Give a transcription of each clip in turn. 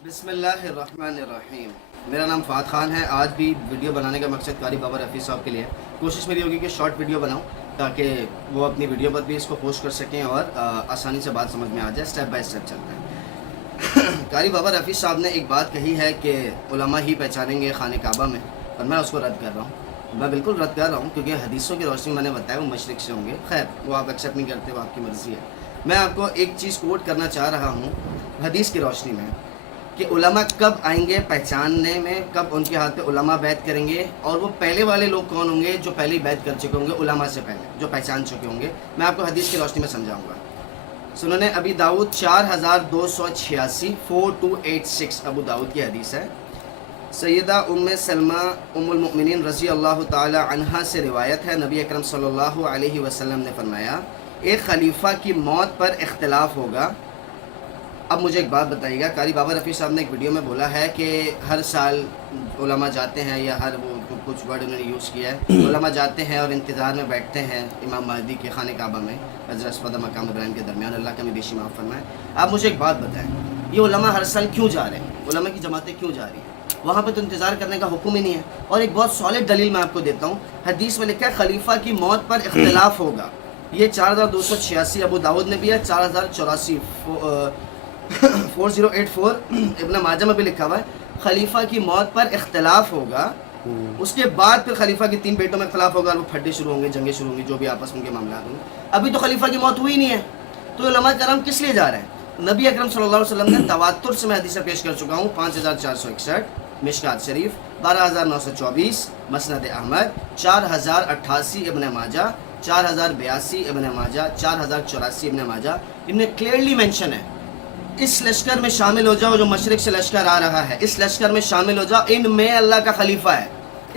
بسم اللہ الرحمن الرحیم. میرا نام فہد خان ہے. آج بھی ویڈیو بنانے کا مقصد قاری بابا رفیع صاحب کے لیے کوشش میری ہوگی کہ شارٹ ویڈیو بناؤں تاکہ وہ اپنی ویڈیو پر بھی اس کو پوسٹ کر سکیں اور آسانی سے بات سمجھ میں آ جائے. سٹیپ بائی سٹیپ چلتا ہے. قاری بابا رفیع صاحب نے ایک بات کہی ہے کہ علماء ہی پہچانیں گے خانہ کعبہ میں، اور میں اس کو رد کر رہا ہوں. میں بالکل رد کر رہا ہوں کیونکہ حدیثوں کی روشنی میں نے بتایا وہ مشرق سے ہوں گے. خیر وہ آپ ایکسیپٹ نہیں کرتے، وہ آپ کی مرضی ہے. میں آپ کو ایک چیز کوٹ کرنا چاہ رہا ہوں حدیث کی روشنی میں کہ علماء کب آئیں گے پہچاننے میں، کب ان کے ہاتھ پہ علماء بیعت کریں گے، اور وہ پہلے والے لوگ کون ہوں گے جو پہلے ہی بیعت کر چکے ہوں گے علماء سے پہلے، جو پہچان چکے ہوں گے. میں آپ کو حدیث کی روشنی میں سمجھاؤں گا. سنن ابی داؤد 4286 4286 ابو داؤد کی حدیث ہے. سیدہ ام سلمہ ام المؤمنین رضی اللہ تعالی عنہا سے روایت ہے. نبی اکرم صلی اللہ علیہ وسلم نے فرمایا ایک خلیفہ کی موت پر اختلاف ہوگا. اب مجھے ایک بات بتائیے گا، قاری بابا رفیع صاحب نے ایک ویڈیو میں بولا ہے کہ ہر سال علماء جاتے ہیں، یا ہر وہ کچھ ورڈ انہوں نے یوز کیا ہے، علماء جاتے ہیں اور انتظار میں بیٹھتے ہیں امام مہدی کے خانہ کعبہ میں حضرت اسود مقام ابراہیم کے درمیان. اللہ کا بیشی معاف فرمائے. آپ مجھے ایک بات بتائیں، یہ علماء ہر سال کیوں جا رہے ہیں؟ علماء کی جماعتیں کیوں جا رہی ہیں؟ وہاں پہ تو انتظار کرنے کا حکم ہی نہیں ہے. اور ایک بہت سالڈ دلیل میں آپ کو دیتا ہوں. حدیث میں لکھا ہے خلیفہ کی موت پر اختلاف ہوگا. یہ 4286 ابو داؤد نے بھی ہے، 4084 4084 ابن ماجہ میں بھی لکھا ہوا ہے خلیفہ کی موت پر اختلاف ہوگا. اس کے بعد پھر خلیفہ کے 3 بیٹوں میں اختلاف ہوگا اور وہ پھٹے شروع ہوں گے، جنگیں شروع ہوں گی، جو بھی آپس میں کے معاملات ہوں گے. ابھی تو خلیفہ کی موت ہوئی نہیں ہے، تو علماء کرام کس لیے جا رہے ہیں؟ نبی اکرم صلی اللہ علیہ وسلم نے تواتر سے میں حدیثیں پیش کر چکا ہوں. 5461 مشکات شریف، 12924 مسند احمد، 4088 ابن ماجہ، 4082 ابن ماجہ، 4084 ابن ماجہ. ان میں کلیئرلی مینشن ہے اس لشکر میں شامل ہو جاؤ جو مشرق سے لشکر آ رہا ہے، اس لشکر میں شامل ہو جاؤ، ان میں اللہ کا خلیفہ ہے،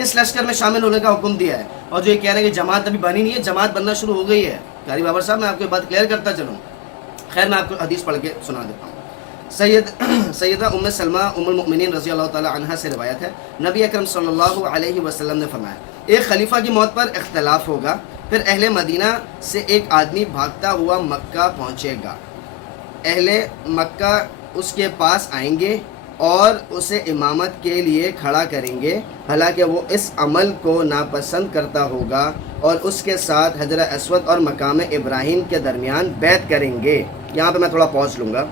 اس لشکر میں شامل ہونے کا حکم دیا ہے. اور جو یہ کہہ رہے ہیں کہ جماعت ابھی بنی نہیں ہے، جماعت بننا شروع ہو گئی ہے. قاری بابر صاحب میں آپ کو بات کلیئر کرتا چلوں. خیر میں آپ کو حدیث پڑھ کے سنا دیتا ہوں. سیدہ ام سلمہ ام المؤمنین رضی اللہ تعالی عنہا سے روایت ہے. نبی اکرم صلی اللہ علیہ وسلم نے فرمایا ایک خلیفہ کی موت پر اختلاف ہوگا، پھر اہل مدینہ سے ایک آدمی بھاگتا ہوا مکہ پہنچے گا. اہل مکہ اس کے پاس آئیں گے اور اسے امامت کے لیے کھڑا کریں گے، حالانکہ وہ اس عمل کو ناپسند کرتا ہوگا، اور اس کے ساتھ حجر اسود اور مقام ابراہیم کے درمیان بیعت کریں گے. یہاں پہ میں تھوڑا پاز لوں گا.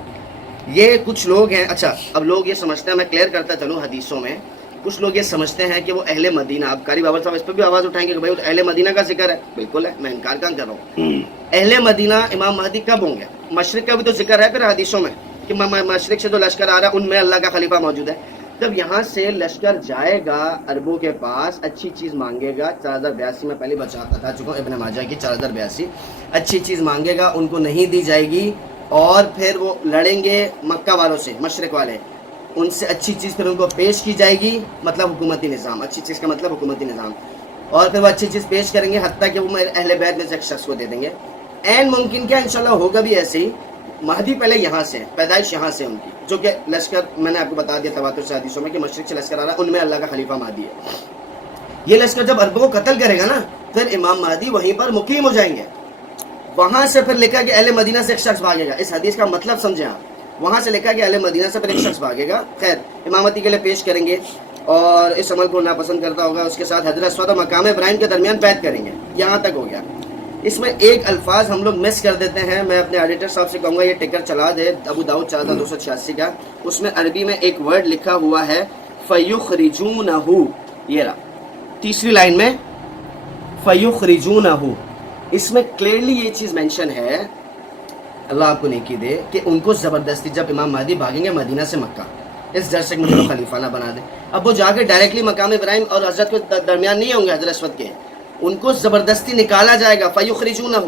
یہ کچھ لوگ ہیں، اچھا اب لوگ یہ سمجھتے ہیں، میں کلیئر کرتا چلوں حدیثوں میں، کچھ لوگ یہ سمجھتے ہیں کہ وہ اہل مدینہ، اب قاری بابر صاحب اس پہ بھی آواز اٹھائیں گے کہ بھائی وہ تو اہل مدینہ کا ذکر ہے. بالکل ہے، میں انکار کہاں کر رہا ہوں. اہل مدینہ امام مہدی کب ہوں گے؟ مشرق کا بھی تو ذکر ہے پھر حدیثوں میں کہ مشرق سے جو لشکر آ رہا ہے ان میں اللہ کا خلیفہ موجود ہے. جب یہاں سے لشکر جائے گا عربوں کے پاس، اچھی چیز مانگے گا. 4082 میں پہلے بتا چکا ہوں ابن ماجہ کی 4082. اچھی چیز مانگے گا، ان کو نہیں دی جائے گی، اور پھر وہ لڑیں گے مکہ والوں سے، مشرق والے، ان سے اچھی چیز پھر ان کو پیش کی جائے گی، مطلب حکومتی نظام. اچھی چیز کا مطلب حکومتی نظام. اور پھر وہ اچھی چیز پیش کریں گے حتیٰ کہ وہ اہل بیت میں سے ایک شخص کو دے دیں گے. این ممکن کیا انشاءاللہ ہوگا بھی ایسے ہی. مہدی پہلے یہاں سے پیدائش یہاں سے ان کی، جو کہ لشکر میں نے آپ کو بتا دیا تواتر سے حدیثوں میں کہ مشرق سے لشکر آ رہا ہے، ان میں اللہ کا خلیفہ مہدی ہے. یہ لشکر جب عربوں کو قتل کرے گا نا، پھر امام مہدی وہیں پر مقیم ہو جائیں گے. وہاں سے پھر لکھا کہ اہل مدینہ سے ایک شخص بھاگے گا. اس حدیث کا مطلب سمجھیں آپ، وہاں سے لکھا کہ اہل مدینہ سے پھر ایک شخص بھاگے گا. خیر امامتی کے لیے پیش کریں گے اور اس عمل کو ناپسند کرتا ہوگا، اس کے ساتھ حضرت اسود اور مقام ابراہیم کے درمیان بیعت کریں گے. یہاں تک ہو گیا. اس میں ایک الفاظ ہم لوگ مس کر دیتے ہیں. میں اپنے ایڈیٹر صاحب سے کہوں گا یہ ٹکر چلا دے ابو داؤد 4286 کا. اس میں عربی میں ایک ورڈ لکھا ہوا ہے فَيُخْرِجُونَهُ. یہ رہا تیسری لائن میں فَيُخْرِجُونَهُ. اس میں کلیئرلی یہ چیز مینشن ہے، اللہ آپ کو نیکی دے، کہ ان کو زبردستی جب امام مہدی بھاگیں گے مدینہ سے مکہ، اس ڈر سے کہ مجھے خلیفہ نہ بنا دے. اب وہ جا کے ڈائریکٹلی مقام ابراہیم اور حضرت کے درمیان نہیں ہوں گے، حضرت اسود کے، ان کو زبردستی نکالا جائے گا. فَيُخْرِجُونَهُ.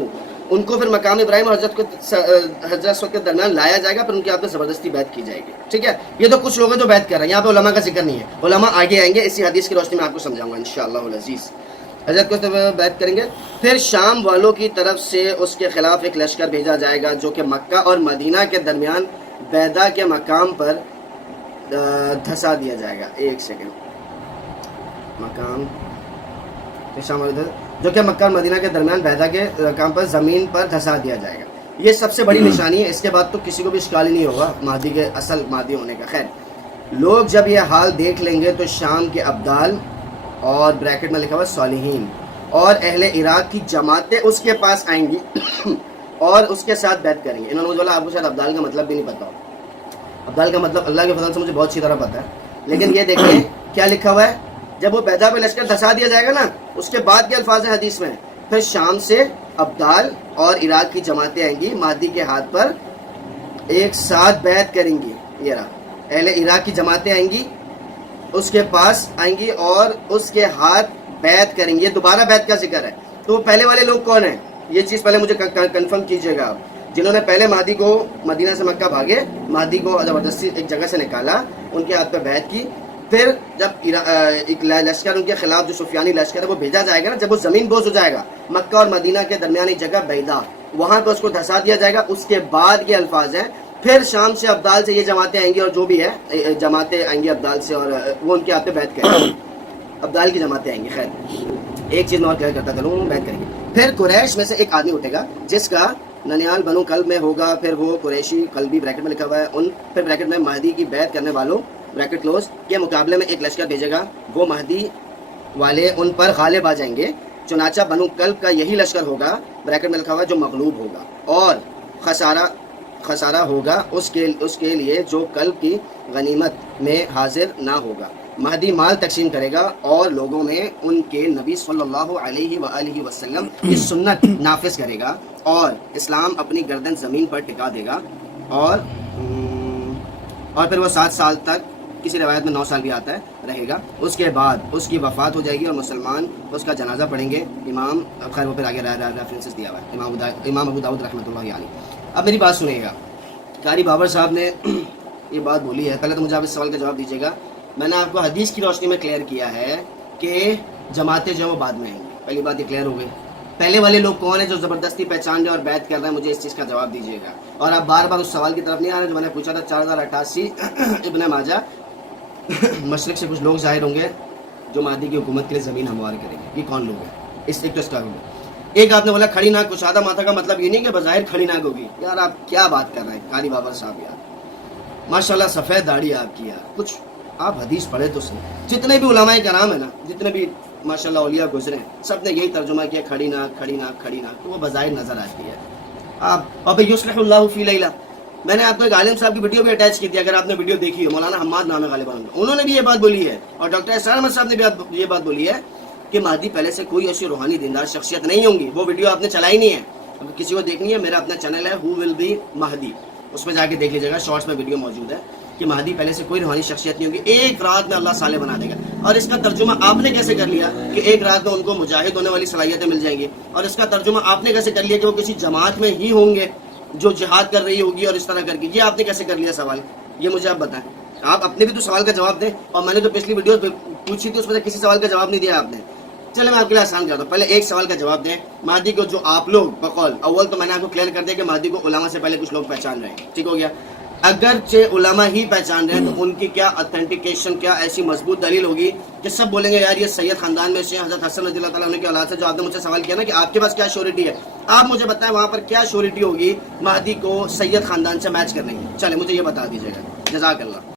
ان کو پھر مقام ابراہیم اور حضرت اسود کے درمیان لایا جائے گا، پھر ان کے ہاتھ میں زبردستی بیعت کی جائے گی. ٹھیک ہے، یہ تو کچھ لوگ ہیں جو بیعت کر رہے ہیں، یہاں پہ علماء کا ذکر نہیں ہے. علماء آگے آئیں گے، اسی حدیث کی روشنی میں آپ کو سمجھاؤں گا انشاءاللہ العزیز. حضرت کو بیعت کریں گے. پھر شام والوں کی طرف سے اس کے خلاف ایک لشکر بھیجا جائے گا جو کہ مکہ اور مدینہ کے درمیان بیدا کے مقام پر دھسا دیا جائے گا. ایک سیکنڈ. مقام شام جو کہ مکہ اور مدینہ کے درمیان بیدا کے مقام پر زمین پر دھسا دیا جائے گا. یہ سب سے بڑی نشانی ہے. اس کے بعد تو کسی کو بھی اشکال ہی نہیں ہوگا مہدی کے اصل مہدی ہونے کا. خیر لوگ جب یہ حال دیکھ لیں گے تو شام کے ابدال اور بریکٹ میں لکھا ہوا صالحین اور اہل عراق کی جماعتیں اس کے پاس آئیں گی اور اس کے ساتھ بیعت کریں گے. انہوں نے بولا آپ کو شاید ابدال کا مطلب بھی نہیں پتا ہو. ابدال کا مطلب اللہ کے فضل سے مجھے بہت اچھی طرح پتا ہے, لیکن یہ دیکھیں کیا لکھا ہوا ہے. جب وہ بیضا پہ لشکر دھسا دیا جائے گا نا, اس کے بعد کے الفاظ ہیں حدیث میں, پھر شام سے ابدال اور عراق کی جماعتیں آئیں گی, مہدی کے ہاتھ پر ایک ساتھ بیعت کریں گی. یہ رہا, اہل عراق کی جماعتیں آئیں گی, اس کے پاس آئیں گی اور اس کے ہاتھ بیعت کریں گے. یہ دوبارہ بیعت کا ذکر ہے. تو وہ پہلے والے لوگ کون ہیں, یہ چیز پہلے مجھے کنفرم کیجئے گا آپ. جنہوں نے پہلے مہدی کو مدینہ سے مکہ بھاگے, مہدی کو زبردستی ایک جگہ سے نکالا, ان کے ہاتھ پہ بیعت کی. پھر جب ایک لشکر ان کے خلاف جو سفیانی لشکر ہے وہ بھیجا جائے گا نا, جب وہ زمین بوز ہو جائے گا مکہ اور مدینہ کے درمیانی جگہ بیضا, وہاں پہ اس کو دھسا دیا جائے گا. اس کے بعد کے الفاظ ہیں پھر شام سے ابدال سے یہ جماعتیں آئیں گی, اور جو بھی ہے جماعتیں آئیں گی ابدال سے, اور وہ ان کے ہاتھ پہ بیعت کریں گے. ابدال کی جماعتیں آئیں گی. خیر ایک چیز میں اور کلیئر کرتا چلوں, بیعت کریں گے. پھر قریش میں سے ایک آدمی اٹھے گا جس کا ننیال بنو کلب میں ہوگا, پھر وہ قریشی قلبی بریکٹ میں لکھا ہوا ہے ان, پھر بریکٹ میں مہدی کی بیعت کرنے والوں بریکٹ کلوز کے مقابلے میں ایک لشکر بھیجے گا, وہ مہدی والے ان پر غالب آ جائیں گے. چنانچہ بنو کلب کا یہی لشکر ہوگا, بریکٹ میں لکھا ہوا ہے جو مغلوب ہوگا, اور خسارہ ہوگا اس کے لیے جو کلب کی غنیمت میں حاضر نہ ہوگا. مہدی مال تقسیم کرے گا اور لوگوں میں ان کے نبی صلی اللہ علیہ وآلہ وسلم کی سنت نافذ کرے گا, اور اسلام اپنی گردن زمین پر ٹکا دے گا. اور پھر وہ 7 سال تک, کسی روایت میں 9 سال بھی آتا ہے, رہے گا. اس کے بعد اس کی وفات ہو جائے گی اور مسلمان اس کا جنازہ پڑھیں گے. امام خیر وہ پھر آگے ریفرنسز دیا ہوا ہے, امام ابو داؤد رحمۃ اللہ علیہ. اب میری بات سنیے گا, قاری بابر صاحب نے یہ بات بولی ہے. پہلے تو مجھے آپ اس سوال کا جواب دیجیے گا. میں نے آپ کو حدیث کی روشنی میں کلیئر کیا ہے کہ جماعتیں جو وہ بعد میں آئیں گی. پہلی بات یہ کلیئر ہو گئی. پہلے والے لوگ کون ہیں جو زبردستی پہچان رہے اور بیعت کر رہے ہیں, مجھے اس چیز کا جواب دیجیے گا. اور آپ بار بار اس سوال کی طرف نہیں آ رہے جو میں نے پوچھا تھا. 4088 ابن ماجہ, مشرق سے کچھ لوگ ظاہر ہوں گے جو مہدی کی حکومت کے لیے زمین ہموار کریں گے. یہ کون لوگ ہیں, اس ایک تو اسٹار ہوگا. ایک آپ نے بولا کھڑی ناک کشادہ ماتھا کا مطلب یہ نہیں کہ بظاہر کھڑی ناک ہوگی. یار آپ کیا بات کر رہے ہیں قاری بابر صاحب, یار ماشاءاللہ سفید داڑھی آپ کی, یار کچھ آپ حدیث پڑھے تو صحیح. جتنے بھی علماء کرام ہیں نا, جتنے بھی ماشاءاللہ اولیاء گزرے ہیں, سب نے یہی ترجمہ کیا کھڑی ناک کھڑی ناک کھڑی ناک, تو وہ بظاہر نظر آتی ہے. آپ اب یصلح اللہ فی لیلہ, میں نے آپ کو ایک عالم صاحب کی ویڈیو بھی اٹیچ کی تھی, اگر آپ نے ویڈیو دیکھی ہو, مولانا حماد نام ہے غالباً, انہوں نے بھی یہ بات بولی ہے, اور ڈاکٹر اسرار احمد صاحب نے بھی یہ بات بولی ہے کہ مہدی پہلے سے کوئی ایسی روحانی دیندار شخصیت نہیں ہوں گی. وہ ویڈیو آپ نے چلائی نہیں ہے, اگر کسی کو دیکھنی ہے میرا اپنا چینل ہے ہو ول بی مہدی, اس میں جا کے دیکھ لیجیے گا, شارٹس میں ویڈیو موجود ہے کہ مہدی پہلے سے کوئی روحانی شخصیت نہیں ہوگی, ایک رات میں اللہ صالح بنا دے گا. اور اس کا ترجمہ آپ نے کیسے کر لیا کہ ایک رات میں ان کو مجاہد ہونے والی صلاحیتیں مل جائیں گی, اور اس کا ترجمہ آپ نے کیسے کر لیا کہ وہ کسی جماعت میں ہی ہوں گے جو جہاد کر رہی ہوگی اور اس طرح کر کے. یہ آپ نے کیسے کر لیا سوال, یہ مجھے آپ بتائیں. آپ اپنے بھی تو سوال کا جواب دیں, اور میں نے تو پچھلی ویڈیو پوچھی تھی اس میں سے کسی سوال کا جواب نہیں دیا آپ نے. چلے میں آپ کے لیے آسان کرتا ہوں, پہلے ایک سوال کا جواب دیں. مہدی کو جو آپ لوگ بقول اول, تو میں نے آپ کو کلیئر کر دیا کہ مہدی کو علماء سے پہلے کچھ لوگ پہچان رہے ہیں, ٹھیک ہو گیا. اگرچہ علماء ہی پہچان رہے ہیں تو ان کی کیا اتھینٹیکیشن, کیا ایسی مضبوط دلیل ہوگی کہ سب بولیں گے یار یہ سید خاندان میں سے حضرت حسن رضی اللہ تعالیٰ عنہ کی اولاد سے. جو آپ نے مجھ سے سوال کیا نا کہ آپ کے پاس کیا شیورٹی ہے, آپ مجھے بتائیں وہاں پر کیا شیورٹی ہوگی مہدی کو سید خاندان سے میچ کرنے کی. چلے مجھے یہ بتا دیجیے گا, جزاک اللہ.